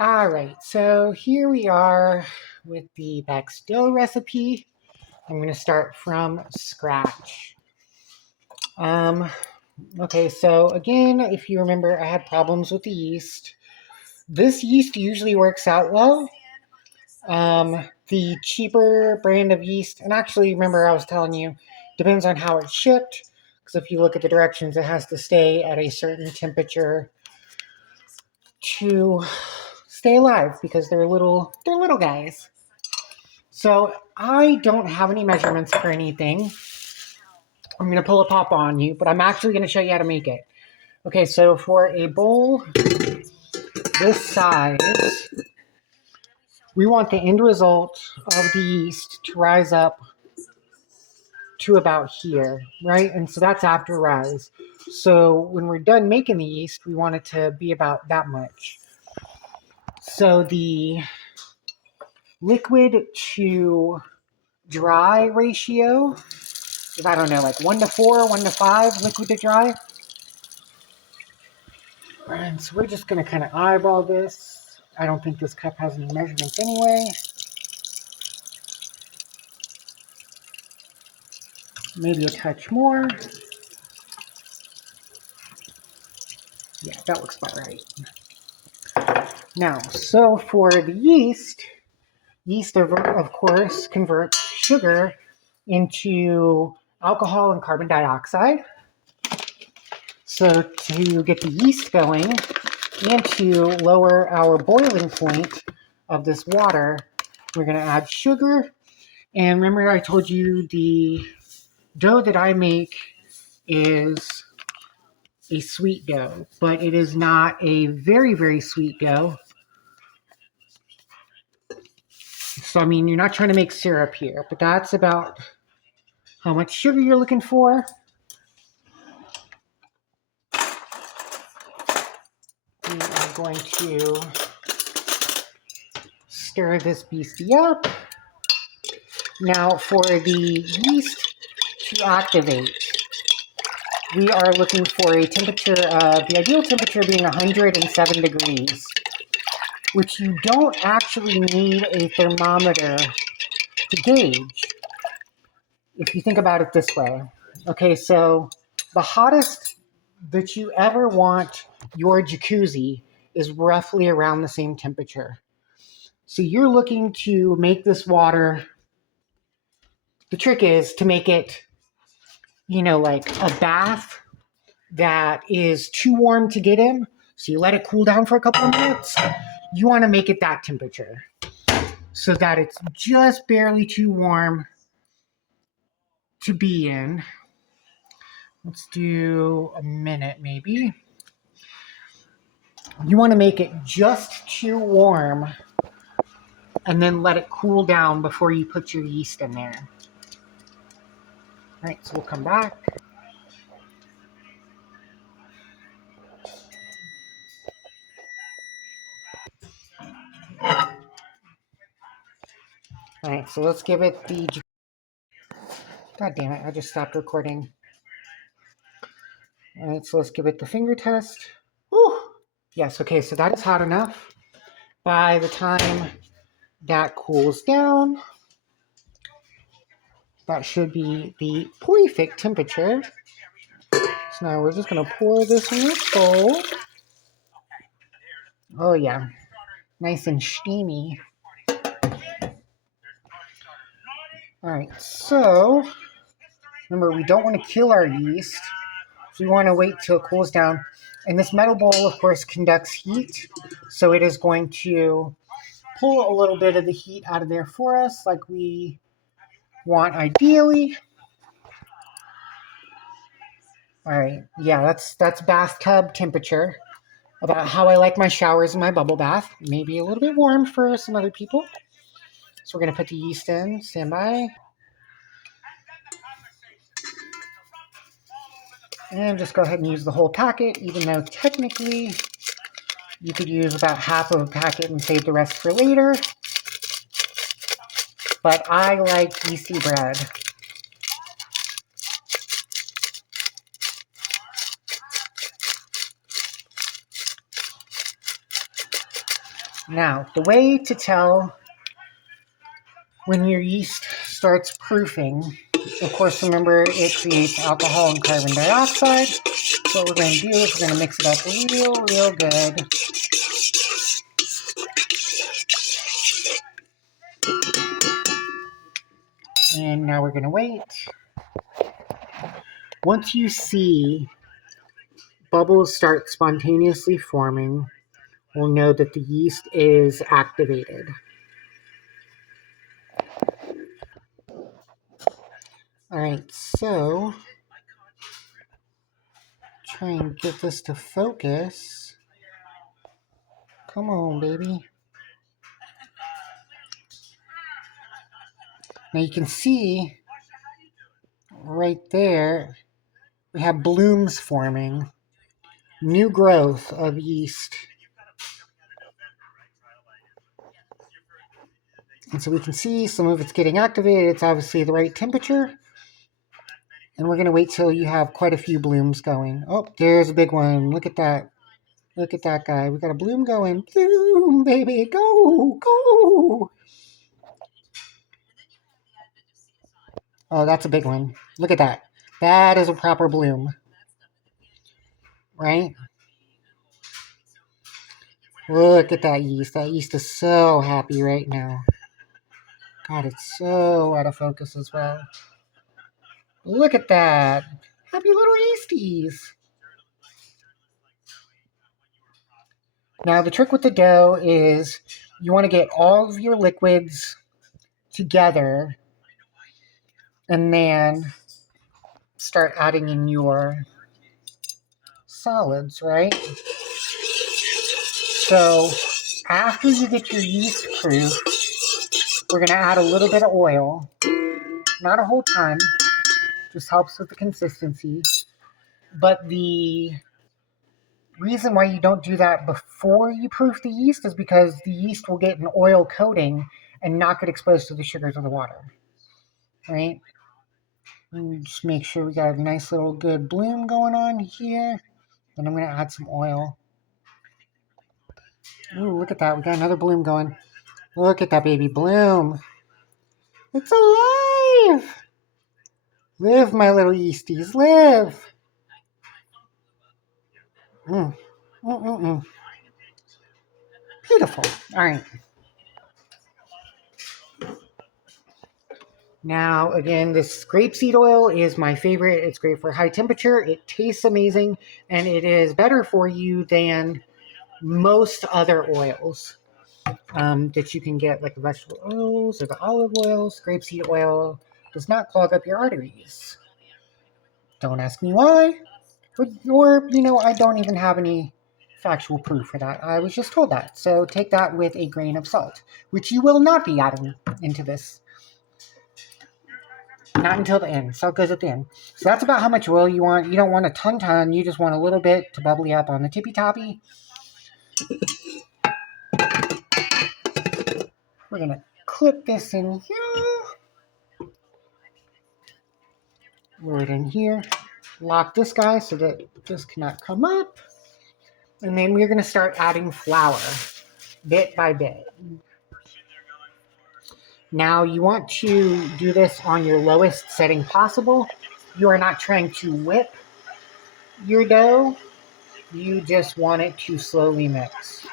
All right, so here we are with the Bex dough recipe. I'm going to start from scratch. Um, okay, so again, if you remember, I had problems with the yeast. This yeast usually works out well. The cheaper brand of yeast, and actually, remember, I was telling you, depends on how it's shipped. Because if you look at the directions, it has to stay at a certain temperature to stay alive because they're little guys. So I don't have any measurements for anything. I'm going to pull a pop on you, but I'm actually going to show you how to make it. Okay, so for a bowl this size, we want the end result of the yeast to rise up to about here, right? And so that's after rise. So when we're done making the yeast, we want it to be about that much. So the liquid to dry ratio is, I don't know, like 1 to 4, 1 to 5 liquid to dry. And so we're just going to kind of eyeball this. I don't think this cup has any measurements anyway. Maybe a touch more. Yeah, that looks about right. Now, so for the yeast of course converts sugar into alcohol and carbon dioxide. So to get the yeast going and to lower our boiling point of this water, we're going to add sugar. And remember I told you the dough that I make is a sweet dough, but it is not a very, very sweet dough. So, I mean, you're not trying to make syrup here, but that's about how much sugar you're looking for. We are going to stir this beastie up. Now, for the yeast to activate, we are looking for a temperature of, the ideal temperature being 107 degrees, which you don't actually need a thermometer to gauge if you think about it this way. Okay, so the hottest that you ever want your jacuzzi is roughly around the same temperature. So you're looking to make this water, the trick is to make it, like a bath that is too warm to get in. So you let it cool down for a couple of minutes. You want to make it that temperature so that it's just barely too warm to be in. Let's do a minute maybe. You want to make it just too warm and then let it cool down before you put your yeast in there. All right, so we'll come back. All right, so let's give it the... God damn it, I just stopped recording. All right, so let's give it the finger test. Whew. Yes, okay, so that is hot enough. By the time that cools down, that should be the perfect temperature. So now we're just going to pour this in this bowl. Oh yeah, nice and steamy. All right, so remember, we don't want to kill our yeast. So we want to wait till it cools down. And this metal bowl, of course, conducts heat. So it is going to pull a little bit of the heat out of there for us, like we want ideally. All right, yeah, that's bathtub temperature. About how I like my showers in my bubble bath. Maybe a little bit warm for some other people. So we're going to put the yeast in. Stand by. And just go ahead and use the whole packet, even though technically you could use about half of a packet and save the rest for later. But I like yeasty bread. Now, the way to tell when your yeast starts proofing, of course, remember it creates alcohol and carbon dioxide. So what we're going to do is we're going to mix it up real good. And now we're going to wait. Once you see bubbles start spontaneously forming, we'll know that the yeast is activated. All right, so try and get this to focus. Come on, baby. Now you can see right there, we have blooms forming, new growth of yeast. And so we can see some of it's getting activated. It's obviously the right temperature. And we're going to wait till you have quite a few blooms going. Oh, there's a big one. Look at that. Look at that guy. We got a bloom going. Bloom, baby. Go, go. Oh, that's a big one. Look at that. That is a proper bloom. Right? Look at that yeast. That yeast is so happy right now. God, it's so out of focus as well. Look at that. Happy little yeasties. Now, the trick with the dough is you want to get all of your liquids together and then start adding in your solids, right? So after you get your yeast proof, we're going to add a little bit of oil. Not a whole ton. Just helps with the consistency. But the reason why you don't do that before you proof the yeast is because the yeast will get an oil coating and not get exposed to the sugars of the water. Right? And just make sure we got a nice little good bloom going on here. Then I'm going to add some oil. Ooh, look at that. We got another bloom going. Look at that baby bloom. It's alive! Live, my little yeasties, live! Beautiful. All right. Now, again, this grapeseed oil is my favorite. It's great for high temperature. It tastes amazing, and it is better for you than most other oils that you can get, like the vegetable oils or the olive oils. Grapeseed oil does not clog up your arteries. Don't ask me why, or I don't even have any factual proof for that. I was just told that. So take that with a grain of salt, which you will not be adding into this. Not until the end. Salt goes at the end. So that's about how much oil you want. You don't want a ton. You just want a little bit to bubbly up on the tippy toppy. We're going to clip this in here. Lower it in here. Lock this guy so that this cannot come up. And then we're going to start adding flour bit by bit. Now you want to do this on your lowest setting possible. You are not trying to whip your dough. You just want it to slowly mix.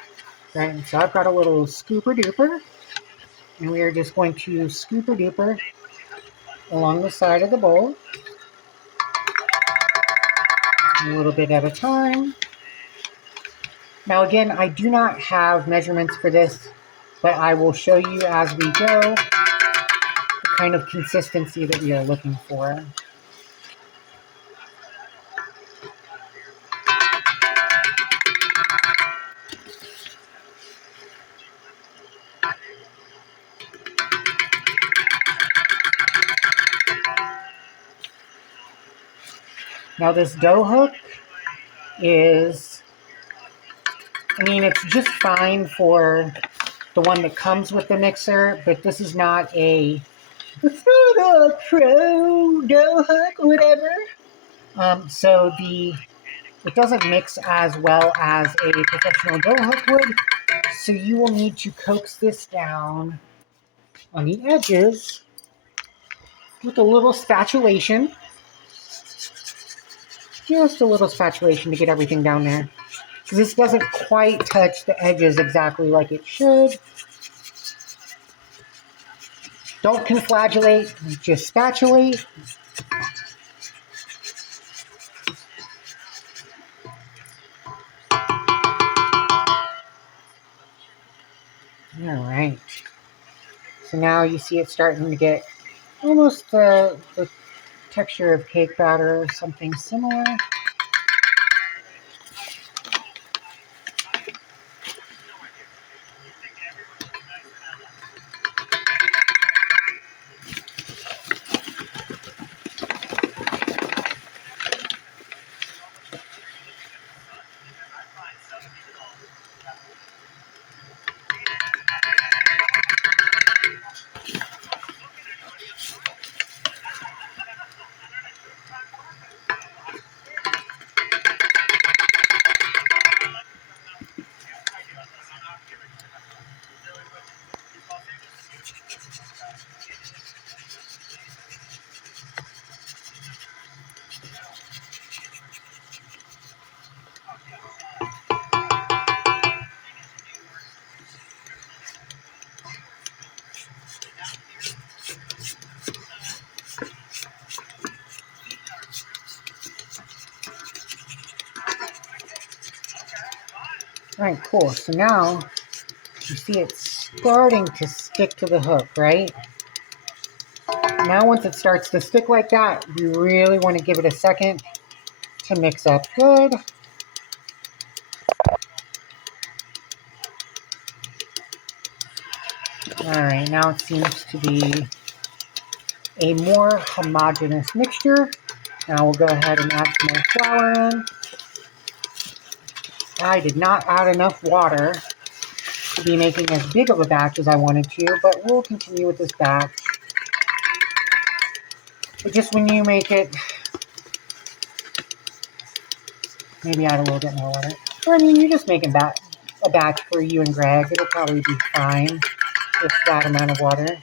Right? So I've got a little scooper duper. And we are just going to scooper duper along the side of the bowl. A little bit at a time. Now again, I do not have measurements for this, but I will show you as we go the kind of consistency that we are looking for. Now this dough hook is, it's just fine for the one that comes with the mixer, but this is not a pro dough hook, whatever. So it doesn't mix as well as a professional dough hook would. So you will need to coax this down on the edges with a little spatulation. Just a little spatulation to get everything down there. Because this doesn't quite touch the edges exactly like it should. Don't conflagellate, just spatulate. All right. So now you see it starting to get almost the texture of cake batter or something similar. All right, cool. So now you see it's starting to stick to the hook, right? Now once it starts to stick like that, you really want to give it a second to mix up good. All right, now it seems to be a more homogeneous mixture. Now we'll go ahead and add some more flour in. I did not add enough water to be making as big of a batch as I wanted to, but we'll continue with this batch. But just when you make it, maybe add a little bit more water. Or, I mean, you're just making a batch for you and Greg. It'll probably be fine with that amount of water.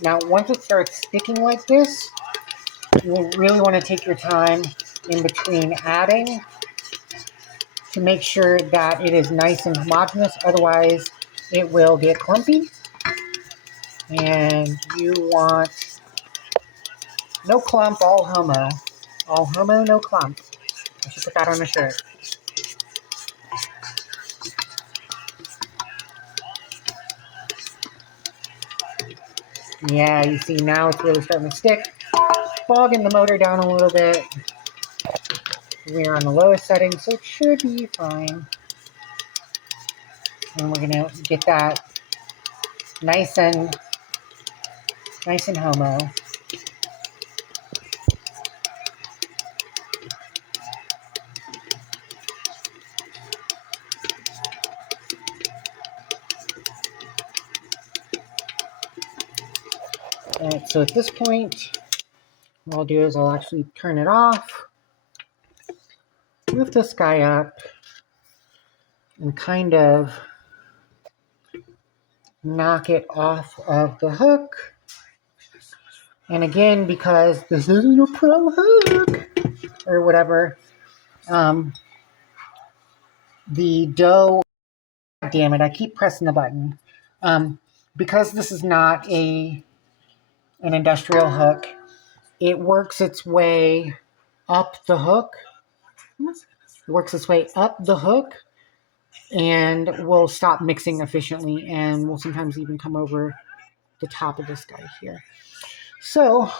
Now, once it starts sticking like this, you'll really want to take your time in between adding to make sure that it is nice and homogeneous. Otherwise, it will get clumpy. And you want no clump, all homo. All homo, no clump. I should put that on a shirt. Yeah, you see now it's really starting to stick. Bogging the motor down a little bit. We're on the lowest setting, so it should be fine. And we're gonna get that nice and homo. Alright, so at this point, what I'll do is I'll actually turn it off, lift this guy up, and kind of knock it off of the hook. And again, because this isn't a pro hook, or whatever, the dough, damn it, I keep pressing the button. Because this is not an industrial hook, it works its way up the hook. It works its way up the hook and will stop mixing efficiently and will sometimes even come over the top of this guy here. So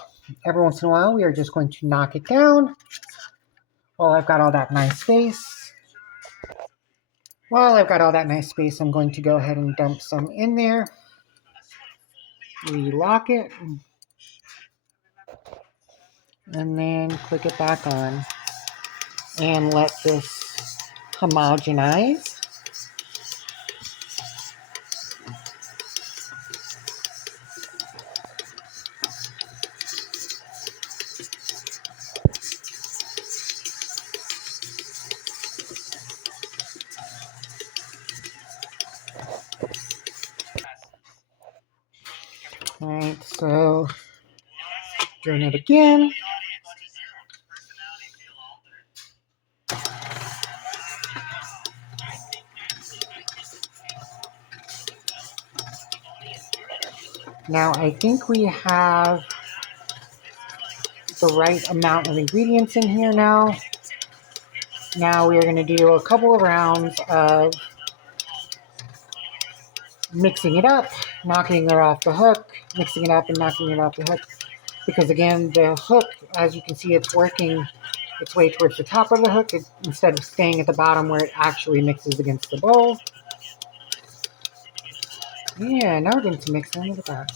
every once in a while, we are just going to knock it down. While I've got all that nice space. I'm going to go ahead and dump some in there. Relock it. And then click it back on. And let this homogenize. Alright, so doing it again. Now I think we have the right amount of ingredients in here now. Now we're going to do a couple of rounds of mixing it up, knocking it off the hook, mixing it up and knocking it off the hook. Because again, the hook, as you can see, it's working its way towards the top of the hook instead of staying at the bottom where it actually mixes against the bowl. Yeah, now we're getting some mixing. Look at that.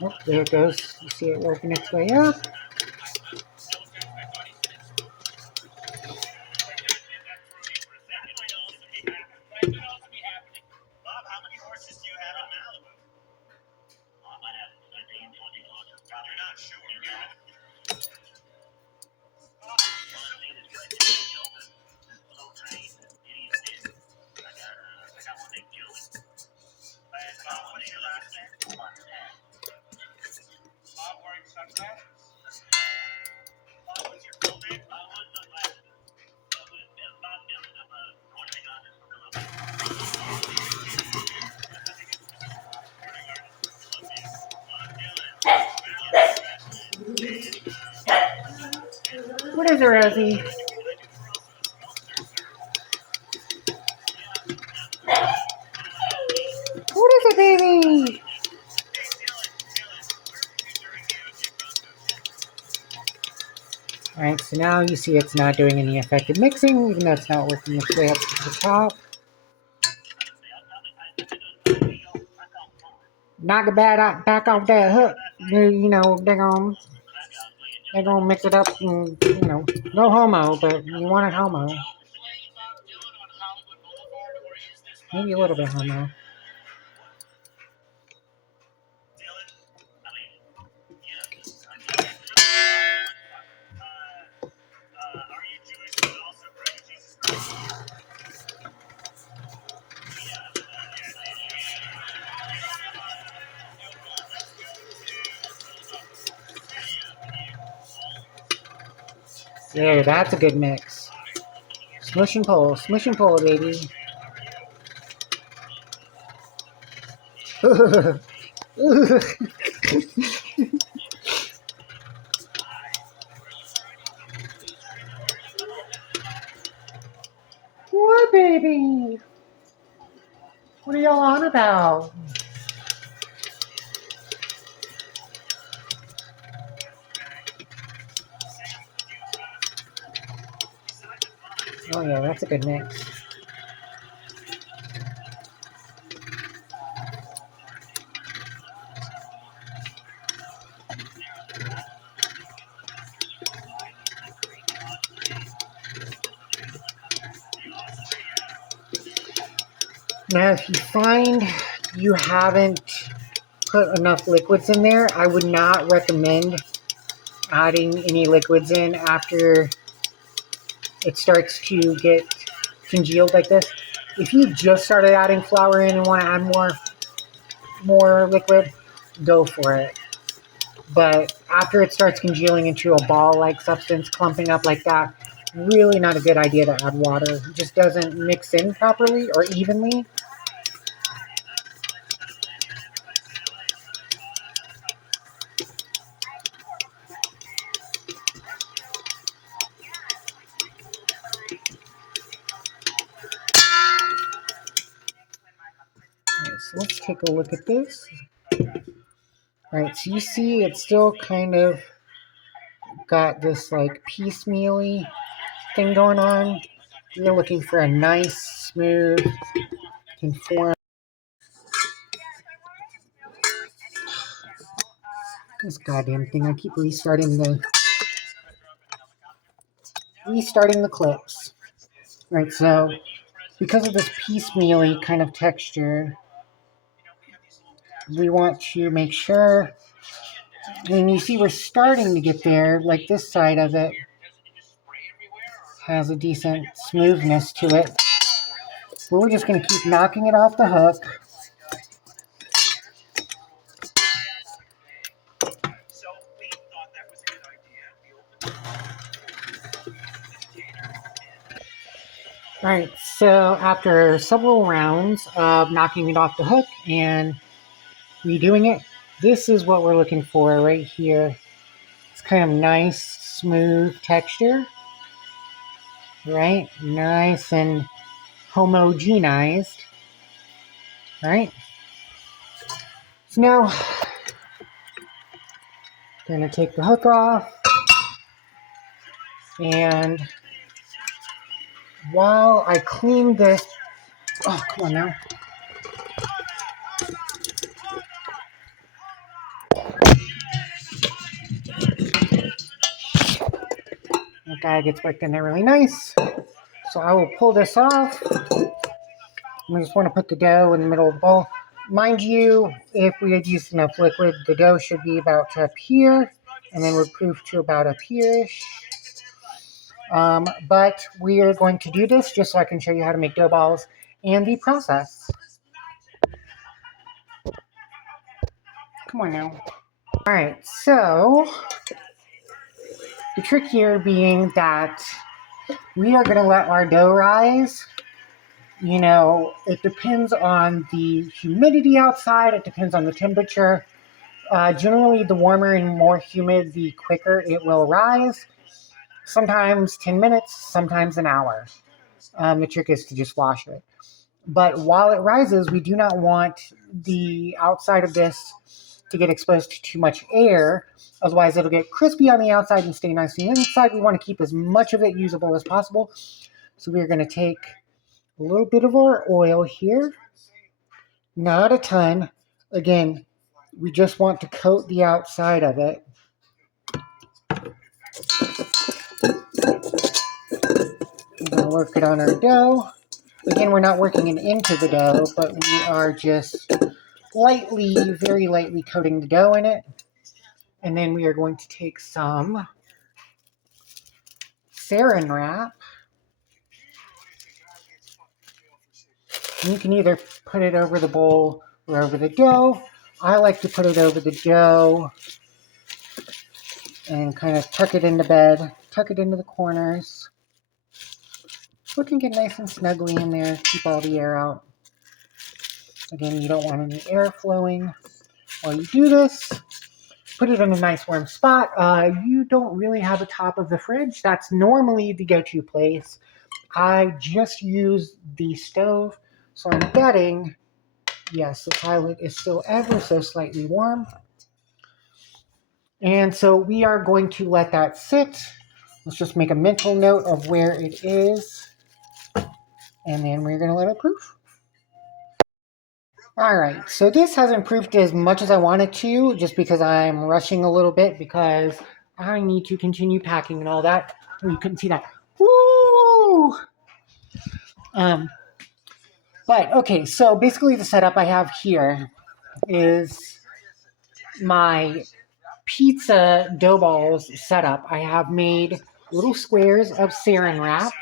Oh, there it goes. You see it working its way up. What is it, Rosie? What is it, baby? Alright, so now you see it's not doing any effective mixing, even though it's not working its way up to the top. Knock it back off that hook. You know, they're gonna mix it up and, you know, no homo, but you want it homo. Maybe a little bit homo. Yeah, that's a good mix. Smush and pull, baby. What, baby? What are y'all on about? Oh yeah, that's a good mix. Now, if you find you haven't put enough liquids in there, I would not recommend adding any liquids in after it starts to get congealed like this. If you just started adding flour in and want to add more liquid, go for it. But after it starts congealing into a ball-like substance, clumping up like that, really not a good idea to add water. It just doesn't mix in properly or evenly. Alright, so let's take a look at this. Alright, so you see it's still kind of got this like piecemealy thing going on. You're looking for a nice, smooth, conform. This goddamn thing, I keep restarting the clips. Right, so because of this piecemealy kind of texture, we want to make sure, and you see we're starting to get there, like this side of it has a decent smoothness to it. But we're just going to keep knocking it off the hook. Alright, so after several rounds of knocking it off the hook and redoing it, this is what we're looking for right here. It's kind of nice, smooth texture, right? Nice and homogenized, right? So now, I'm gonna take the hook off, and while I clean this, oh, come on now. That guy gets worked in there really nice. So I will pull this off. I just want to put the dough in the middle of the bowl. Mind you, if we had used enough liquid, the dough should be about up here, and then we're proof to about up here-ish. But we are going to do this just so I can show you how to make dough balls and the process. Come on now. Alright, so the trick here being that we are going to let our dough rise. You know, it depends on the humidity outside, it depends on the temperature. Generally, the warmer and more humid, the quicker it will rise. Sometimes 10 minutes, sometimes an hour. The trick is to just wash it. But while it rises, we do not want the outside of this to get exposed to too much air. Otherwise, it'll get crispy on the outside and stay nice on the inside. We want to keep as much of it usable as possible. So we're going to take a little bit of our oil here. Not a ton. Again, we just want to coat the outside of it. We're going to work it on our dough. Again, we're not working it into the dough, but we are just lightly, very lightly coating the dough in it. And then we are going to take some Saran wrap. And you can either put it over the bowl or over the dough. I like to put it over the dough and kind of tuck it into bed, tuck it into the corners. So it can get nice and snugly in there, keep all the air out. Again, you don't want any air flowing while you do this. Put it in a nice warm spot. You don't really have a top of the fridge. That's normally the go-to place. I just use the stove, so I'm betting, yes, the pilot is still ever so slightly warm. And so we are going to let that sit. Let's just make a mental note of where it is. And then we're going to let it proof. Alright, so this hasn't proofed as much as I wanted to, just because I'm rushing a little bit, because I need to continue packing and all that. Oh, you couldn't see that. Woo! But, okay, so basically the setup I have here is my pizza dough balls setup. I have made little squares of Saran wrap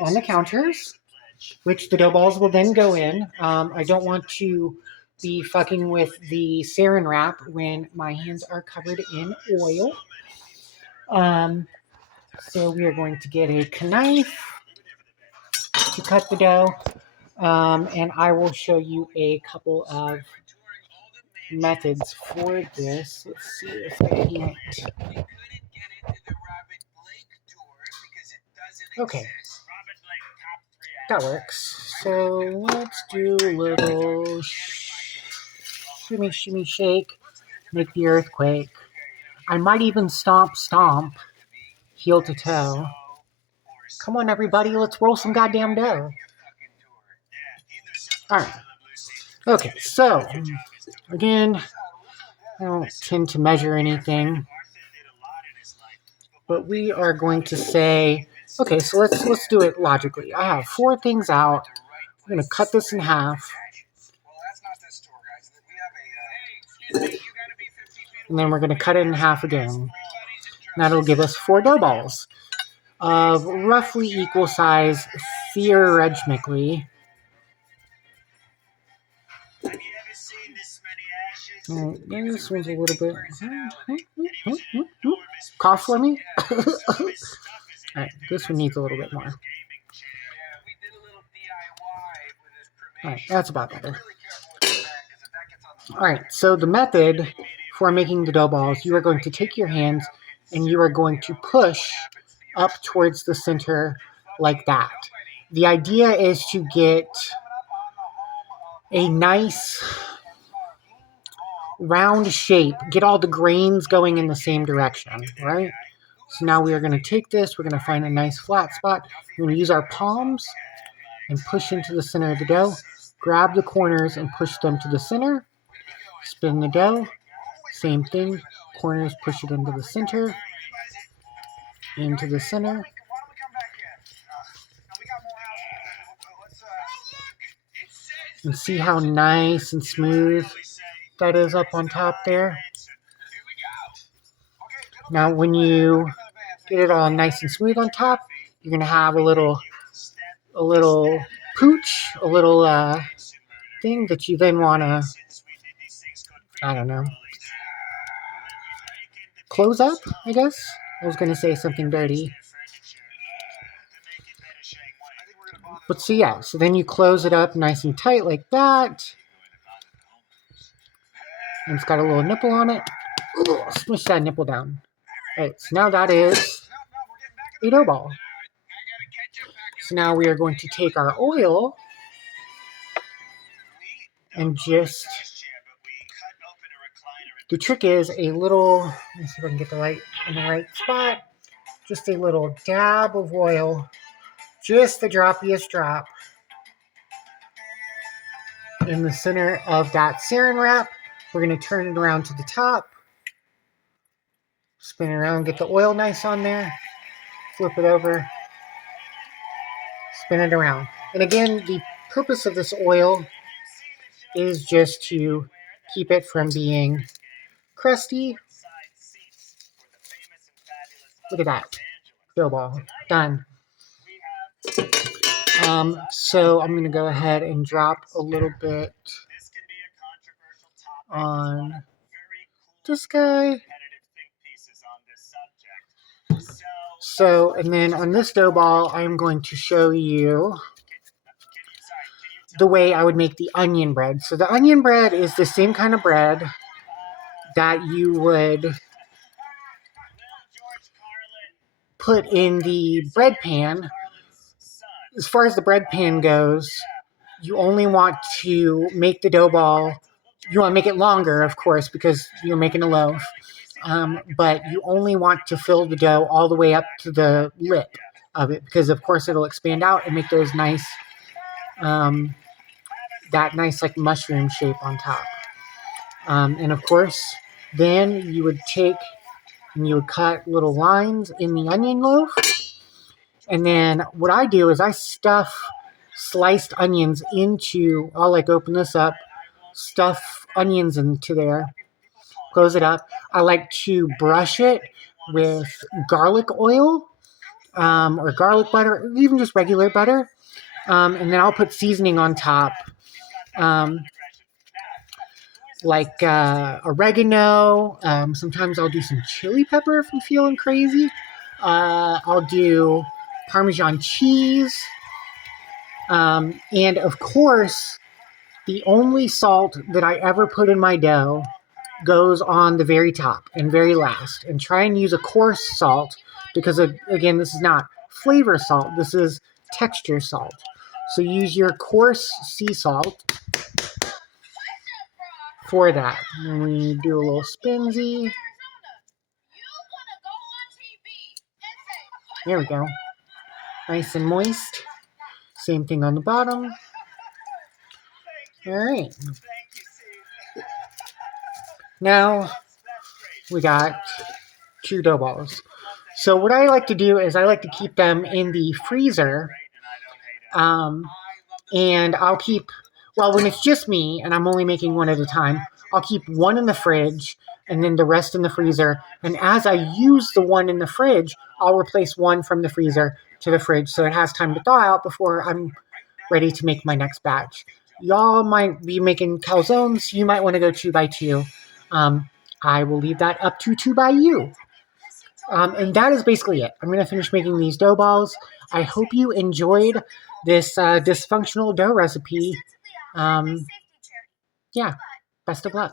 on the counters, which the dough balls will then go in. I don't want to be fucking with the Saran wrap when my hands are covered in oil. So we are going to get a knife to cut the dough, and I will show you a couple of methods for this. Let's see if I can't. Okay. That works. So let's do a little shimmy, shimmy, shake, make the earthquake. I might even stomp, heel to toe. Come on, everybody, let's roll some goddamn dough. Alright. Okay, so, again, I don't tend to measure anything, but we are going to say, okay, so let's do it logically. I have 4 things out. I'm going to cut this in half. And then we're going to cut it in half again. That'll give us 4 dough balls of roughly equal size, theoretically. This one's a little bit. Cough for me? Alright, this one needs a little bit more. Alright, that's about better. Alright, so the method for making the dough balls, you are going to take your hands and you are going to push up towards the center like that. The idea is to get a nice round shape, get all the grains going in the same direction, right? So now we are going to take this, we're going to find a nice flat spot. We're going to use our palms and push into the center of the dough. Grab the corners and push them to the center. Spin the dough. Same thing. Corners, push it into the center. Into the center. And see how nice and smooth that is up on top there. Now when you get it all nice and smooth on top, you're going to have a little pooch, a little thing that you then want to, I don't know, close up, I guess. I was going to say something dirty. But so yeah, so then you close it up nice and tight like that. And it's got a little nipple on it. Ooh, smush that nipple down. Alright, so now that is a dough ball. So now we are going to take our oil and just, the trick is a little, let me see if I can get the light in the right spot. Just a little dab of oil, just the droppiest drop in the center of that saran wrap. We're going to turn it around to the top. Spin it around, get the oil nice on there. Flip it over. Spin it around. And again, the purpose of this oil is just to keep it from being crusty. Look at that. Dough ball. Done. So I'm going to go ahead and drop a little bit on this guy. So, and then on this dough ball, I'm going to show you the way I would make the onion bread. So the onion bread is the same kind of bread that you would put in the bread pan. As far as the bread pan goes, you only want to make the dough ball, you want to make it longer, of course, because you're making a loaf. But you only want to fill the dough all the way up to the lip of it, because of course it'll expand out and make those nice, that nice like mushroom shape on top. And of course, then you would take and you would cut little lines in the onion loaf. And then what I do is I stuff sliced onions into, I'll like open this up, stuff onions into there, close it up. I like to brush it with garlic oil or garlic butter, or even just regular butter. And then I'll put seasoning on top, like oregano. Sometimes I'll do some chili pepper if I'm feeling crazy. I'll do Parmesan cheese. And of course, the only salt that I ever put in my dough goes on the very top and very last. And try and use a coarse salt because, again, this is not flavor salt. This is texture salt. So use your coarse sea salt for that. And we do a little spinsy. There we go. Nice and moist. Same thing on the bottom. All right. Now we got 2 dough balls. So what I like to do is I like to keep them in the freezer. And I'll keep, well, when it's just me and I'm only making one at a time, I'll keep one in the fridge and then the rest in the freezer. And as I use the one in the fridge, I'll replace one from the freezer to the fridge so it has time to thaw out before I'm ready to make my next batch. Y'all might be making calzones. You might want to go 2 by 2. I will leave that up to 2 by you. And that is basically it. I'm going to finish making these dough balls. I hope you enjoyed this dysfunctional dough recipe. Yeah, best of luck.